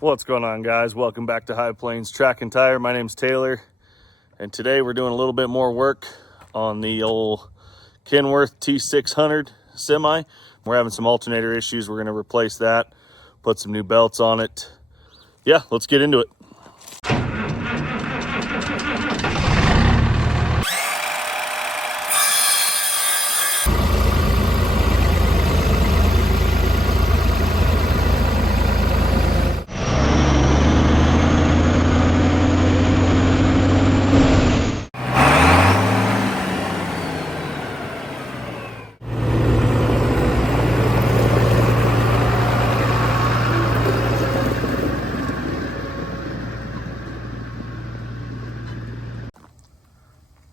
What's going on, guys? Welcome back to High Plains Track and Tire. My name's Taylor, and today we're doing a little bit more work on the old Kenworth T600 semi. We're having some alternator issues. We're going to replace that, put some new belts on it. Yeah, let's get into it.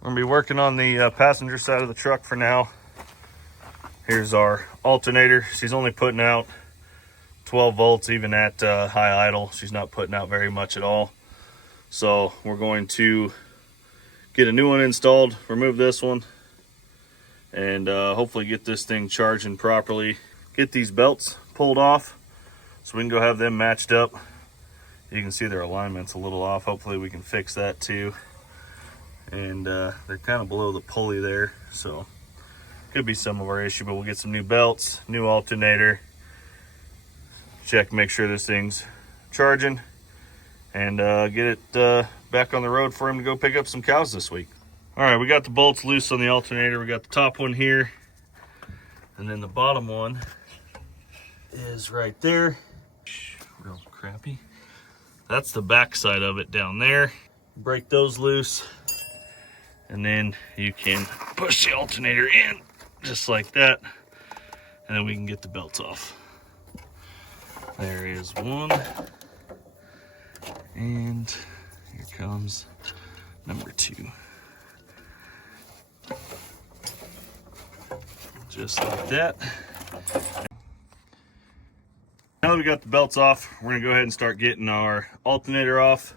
We're going to be working on the passenger side of the truck for now. Here's our alternator. She's only putting out 12 volts even at high idle. She's not putting out very much at all. So we're going to get a new one installed, remove this one, and hopefully get this thing charging properly. Get these belts pulled off so we can go have them matched up. You can see their alignment's a little off. Hopefully we can fix that too. And they're kind of below the pulley there, so could be some of our issue, but we'll get some new belts, new alternator, check, make sure this thing's charging, and get it back on the road for him to go pick up some cows this week. All right, we got the bolts loose on the alternator. We got the top one here, and then the bottom one is right there. Real crappy. That's the back side of it down there. Break those loose, and then you can push the alternator in just like that, and then we can get the belts off. There is one, and here comes number two. Just like that. Now that we got the belts off, we're gonna go ahead and start getting our alternator off.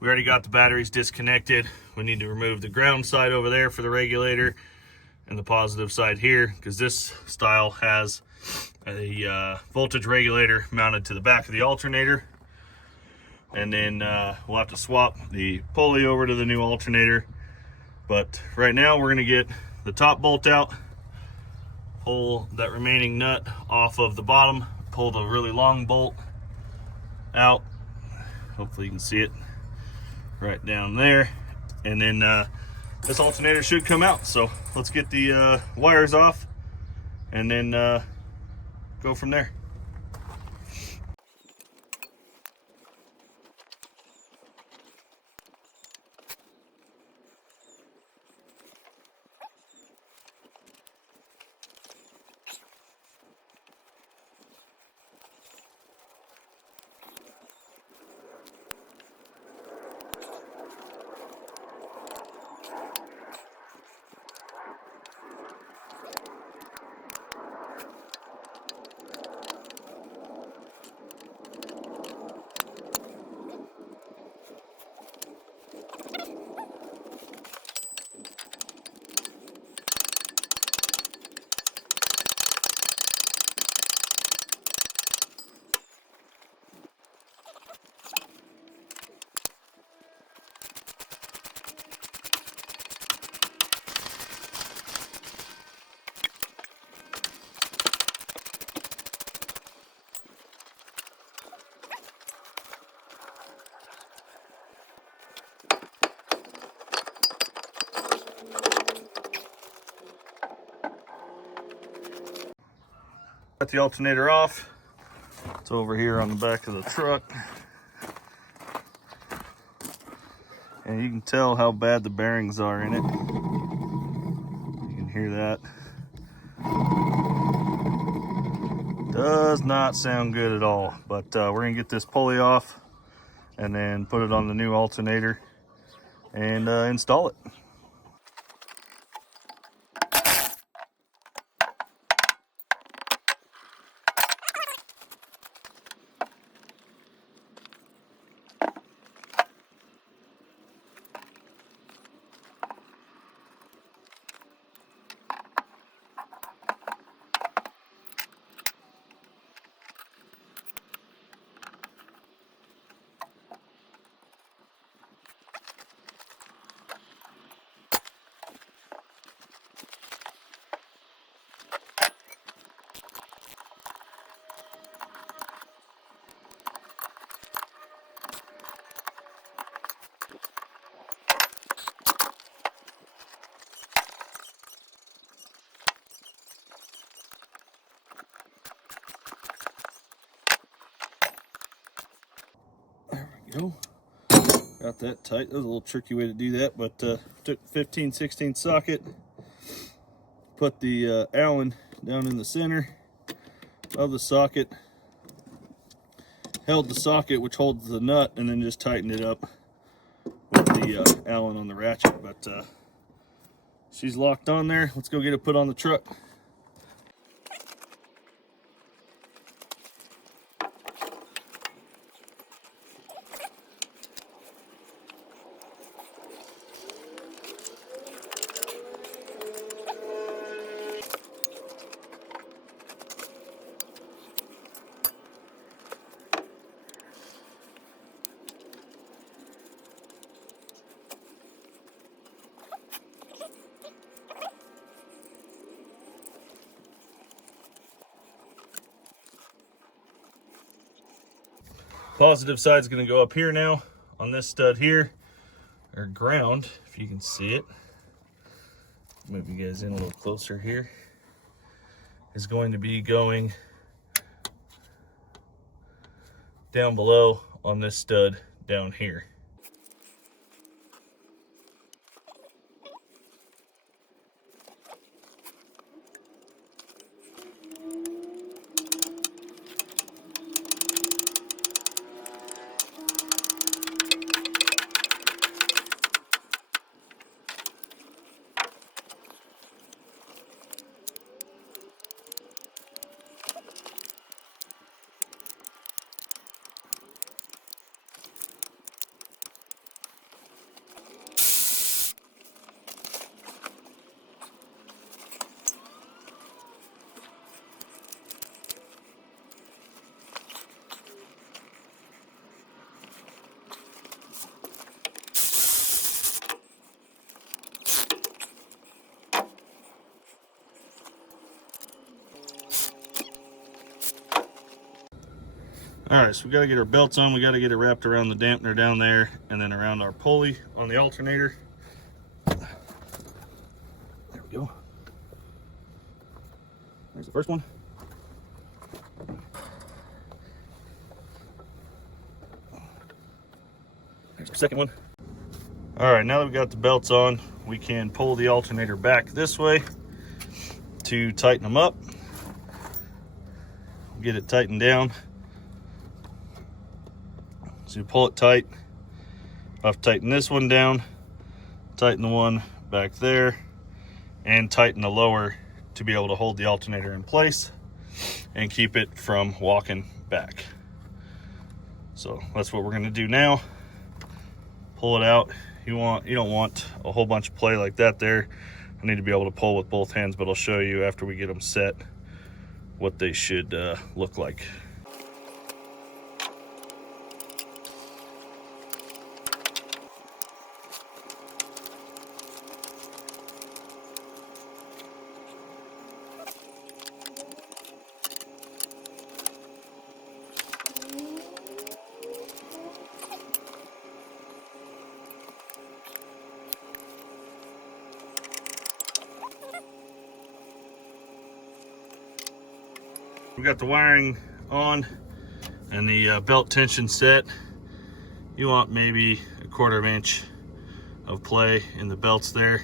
We already got the batteries disconnected. We need to remove the ground side over there for the regulator and the positive side here, because this style has a voltage regulator mounted to the back of the alternator. And then we'll have to swap the pulley over to the new alternator. But right now we're gonna get the top bolt out, pull that remaining nut off of the bottom, pull the really long bolt out. Hopefully you can see it right down there. And then this alternator should come out. So let's get the wires off and then go from there. Got the alternator off. It's over here on the back of the truck. And you can tell how bad the bearings are in it. You can hear that. Does not sound good at all. But we're gonna get this pulley off and then put it on the new alternator and install it. we go. Got that tight. That was a little tricky way to do that, but took 15/16 socket, put the Allen down in the center of the socket, held the socket which holds the nut, and then just tightened it up with the Allen on the ratchet. But she's locked on there. Let's go get it put on the truck. Positive side is going to go up here now on this stud here, or ground, if you can see it. Move you guys in a little closer here. Is going to be going down below on this stud down here. All right, so we got to get our belts on. We got to get it wrapped around the dampener down there and then around our pulley on the alternator. There we go. There's the first one. There's our second one. All right, now that we got the belts on, we can pull the alternator back this way to tighten them up. Get it tightened down. So you pull it tight. I've tightened this one down, tighten the one back there, and tighten the lower to be able to hold the alternator in place and keep it from walking back. So that's what we're going to do now. Pull it out. You don't want a whole bunch of play like that there. I need to be able to pull with both hands, but I'll show you after we get them set what they should look like. We got the wiring on and the belt tension set. You want maybe a 1/4 inch of play in the belts there.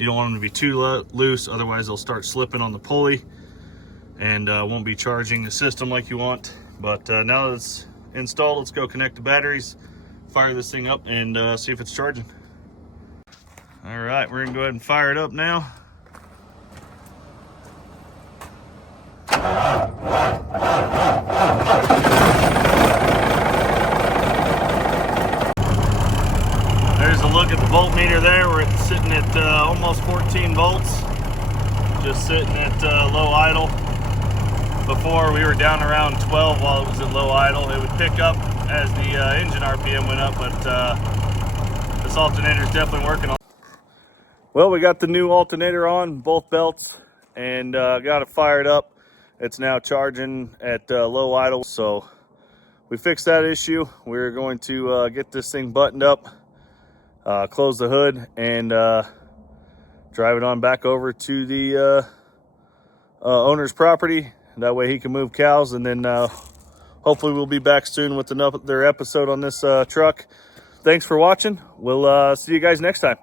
You don't want them to be too loose, otherwise they'll start slipping on the pulley and won't be charging the system like you want. But now that it's installed, let's go connect the batteries, fire this thing up, and see if it's charging. All right, we're gonna go ahead and fire it up now. There's a look at the voltmeter there. We're sitting at almost 14 volts, just sitting at low idle. Before we were down around 12 while it was at low idle. It would pick up as the engine RPM went up, but this alternator is definitely working on. Well, we got the new alternator on both belts and got it fired up. It's now charging at low idle, so we fixed that issue. We're going to get this thing buttoned up, close the hood, and drive it on back over to the owner's property. That way he can move cows, and then hopefully we'll be back soon with another episode on this truck. Thanks for watching. We'll see you guys next time.